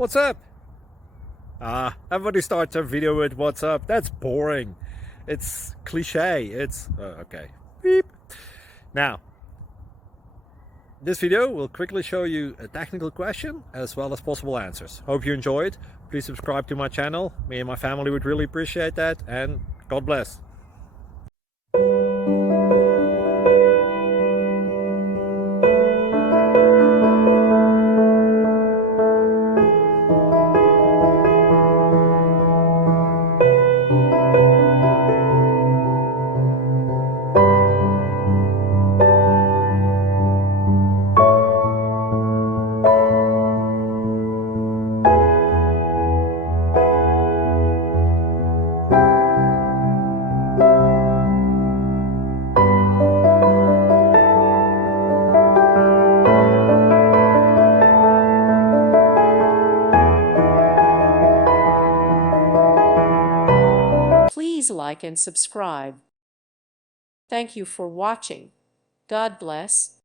What's up? Everybody starts their video with what's up. That's boring. It's cliche. It's okay. Beep. Now, this video will quickly show you a technical question as well as possible answers. Hope you enjoy it. Please subscribe to my channel. Me and my family would really appreciate that, and God bless. Please like and subscribe. Thank you for watching. God bless.